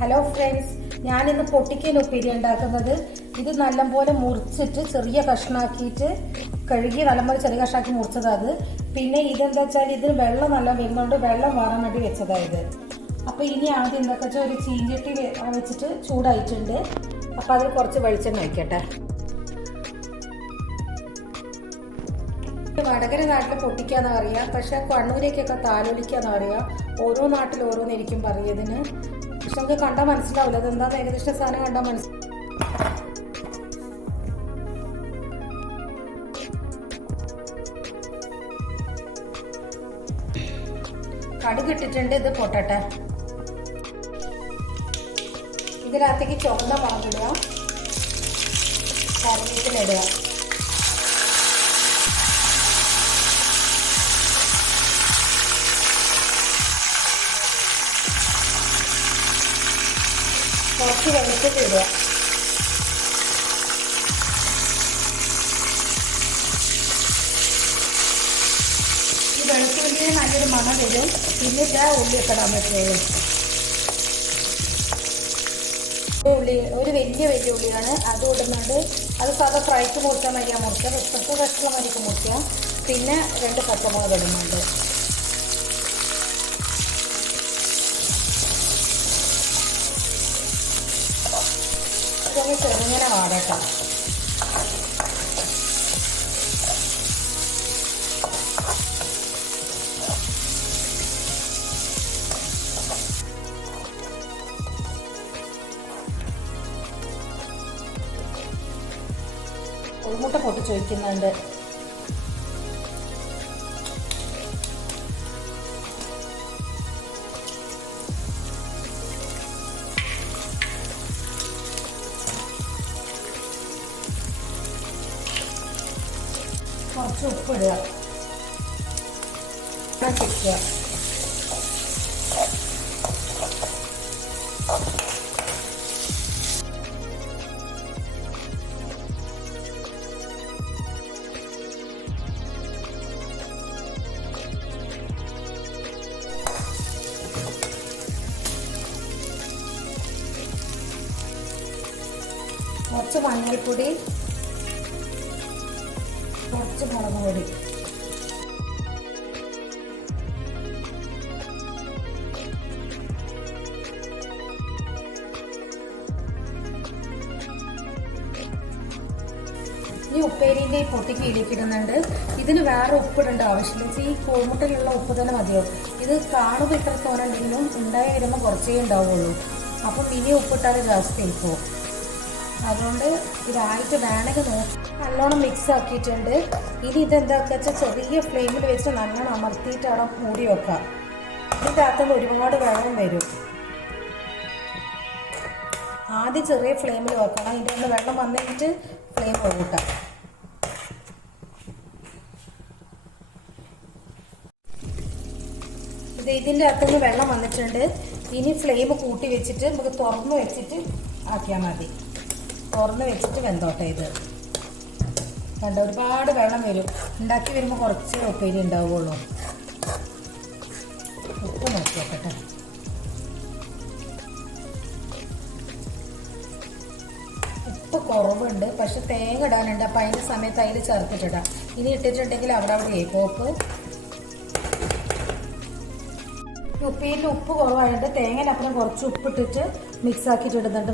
Hello friends, ഞാനിന്ന് പൊട്ടിക്കൽ ഉപ്പേരി ഉണ്ടാക്കുന്നത്. ഇത് നല്ലപോലെ മുറിച്ചിട്ട് ചെറിയ കഷ്ണാക്കിയിട്ട് കഴുകി നല്ലപോലെ ചെറിയ കഷ്ണാക്കി മുറിച്ചതാണ്. പിന്നെ ഇതെന്താ വെച്ചാൽ ഇതിന് വെള്ളം നല്ല വരുന്നുണ്ട്, വെള്ളം വാറാൻ വേണ്ടി വെച്ചതായത്. അപ്പോൾ ഇനി ആദ്യം എന്താ വെച്ചാൽ ഒരു ചീഞ്ചട്ടി വെച്ചിട്ട് ചൂടായിട്ടുണ്ട്. അപ്പോൾ അതിൽ കുറച്ച് വെളിച്ചെണ്ണ വയ്ക്കട്ടെ. വടകര നാട്ടിൽ പൊട്ടിക്കാന്ന് പറയുക, പക്ഷെ കണ്ണൂരേക്കൊക്കെ താലോലിക്കാന്ന് പറയുക. ഓരോ നാട്ടിൽ ഓരോന്നായിരിക്കും പറയുന്നതിന്. പക്ഷെ നമുക്ക് കണ്ടാൽ മനസ്സിലാവില്ല അതെന്താന്ന്. ഏകദേശം സാധനം കണ്ടാൽ മനസ്സിലാവും. കടുക് ഇട്ടിട്ടുണ്ട്, ഇത് പൊട്ടട്ടെ. ഇതിനകത്തേക്ക് ചുവന്ന മുളകിടുക, കറിവേപ്പിലിടുക. കുറച്ച് വെളുത്തുള്ളിടുക. ഈ വെളുത്തുള്ളിന് നല്ലൊരു മണം വരും. പിന്നിട്ട് ഉള്ളിയൊക്കെ ഇടാൻ പറ്റുള്ളൂ. ഉള്ളി ഒരു വലിയ ഉള്ളിയാണ്, അത് ഇടുന്നുണ്ട്. അത് സാധാ ഫ്രൈക്ക് മുറിച്ചാൽ മതിയാ മുറിക്കാം, ഇപ്പോഴത്തെ കഷ്ണം മരിക്ക് മുറിക്കാം. പിന്നെ 2 പച്ചമുളക് ഇടുന്നുണ്ട്. ഇതൊന്ന് ചെറുങ്ങനെ വാടേക്കാം. മുട്ട പൊട്ടിച്ച് വയ്ക്കുന്നുണ്ട്. കുറച്ച് ഉപ്പിടുക, ചിക്കുക. കുറച്ച് മഞ്ഞൾപ്പൊടി, കുറച്ച് മുളക് പൊടി. ഈ ഉപ്പേരിൻ്റെ ഈ പൊട്ടിക്ക് ഇടിക്കിടുന്നുണ്ട്. ഇതിന് വേറെ ഉപ്പിടേണ്ട ആവശ്യമില്ല. ഈ കോഴിമുട്ടയിലുള്ള ഉപ്പ് തന്നെ മതിയാവും. ഇത് കാണുമ്പോൾ ഇത്ര തോന്നുന്നുണ്ടെങ്കിലും ഉണ്ടായി വരുമ്പോൾ കുറച്ചേ ഉണ്ടാവുള്ളൂ. അപ്പം ഇനി ഉപ്പിട്ടാൽ ജാസ്തി ഇപ്പോൾ. അതുകൊണ്ട് ഇതായിട്ട് വേണമെങ്കിൽ നോക്കി നല്ലോണം മിക്സ് ആക്കിയിട്ടുണ്ട്. ഇനി ഇതെന്താക്കുക വെച്ചാൽ ചെറിയ ഫ്ലെയിമിൽ വെച്ച് നല്ലോണം അമർത്തിയിട്ട് അവിടെ മൂടി വെക്കാം. ഇതിൻ്റെ അകത്തുനിന്ന് ഒരുപാട് വെള്ളം വരും. ആദ്യം ചെറിയ ഫ്ലെയിമിൽ വെക്കണം. ഇതിൻ്റെ ഒന്ന് വെള്ളം വന്നിട്ട് ഫ്ലെയിം കൂട്ടാം. ഇതിൻ്റെ അകത്തുനിന്ന് വെള്ളം വന്നിട്ടുണ്ട്. ഇനി ഫ്ലെയിം കൂട്ടി വെച്ചിട്ട് നമുക്ക് തുറന്ന് വെച്ചിട്ട് ആക്കിയാൽ മതി. തുറന്ന് വെച്ചിട്ട് വെന്തോട്ടെ. ഇത് കണ്ട ഒരുപാട് വെള്ളം വരും. ഉണ്ടാക്കി വരുമ്പോൾ കുറച്ച് ഉപ്പേരി ഉണ്ടാവുള്ളൂ. ഉപ്പ് നോക്കി വെക്കട്ടെ. ഉപ്പ് കുറവുണ്ട്, പക്ഷെ തേങ്ങ ഇടാനുണ്ട്. അപ്പം അതിൻ്റെ സമയത്ത് അതിൽ ചേർത്തിട്ടിടാം. ഇനി ഇട്ടിട്ടുണ്ടെങ്കിൽ അവിടെ പോപ്പ്. ഉപ്പേരിൽ ഉപ്പ് കുറവായിട്ട് തേങ്ങയിലപ്പുറം കുറച്ച് ഉപ്പിട്ടിട്ട് മിക്സ് ആക്കിയിട്ട് ഇടുന്നുണ്ട്.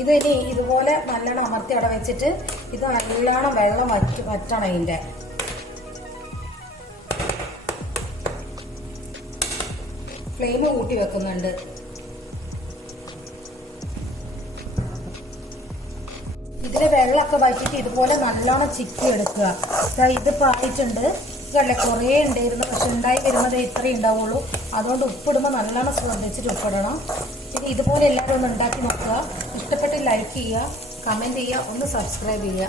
ഇതിനി ഇതുപോലെ നല്ലോണം അമർത്തി അവിടെ വെച്ചിട്ട് ഇത് നല്ലോണം വെള്ളം വറ്റണം. അതിൻ്റെ ഫ്ലെയിം കൂട്ടി വെക്കുന്നുണ്ട്. ഇതിലെ വെള്ളമൊക്കെ വറ്റിയിട്ട് ഇതുപോലെ നല്ലോണം ചിക്കി എടുക്കുക. ഇതിപ്പോൾ ആയിട്ടുണ്ട്. ഇതല്ലേ കുറേ ഉണ്ടായിരുന്നു, പക്ഷെ ഉണ്ടായി വരുന്നത് ഇത്രയും ഉണ്ടാവുള്ളൂ. അതുകൊണ്ട് ഉപ്പിടുമ്പോൾ നല്ലോണം ശ്രദ്ധിച്ചിട്ട് ഉപ്പിടണം. പിന്നെ ഇതുപോലെ എല്ലാവരും ഒന്ന് ഉണ്ടാക്കി നോക്കുക. ഇഷ്ടപ്പെട്ട് ലൈക്ക് ചെയ്യുക, കമൻറ്റ് ചെയ്യുക, ഒന്ന് സബ്സ്ക്രൈബ് ചെയ്യുക.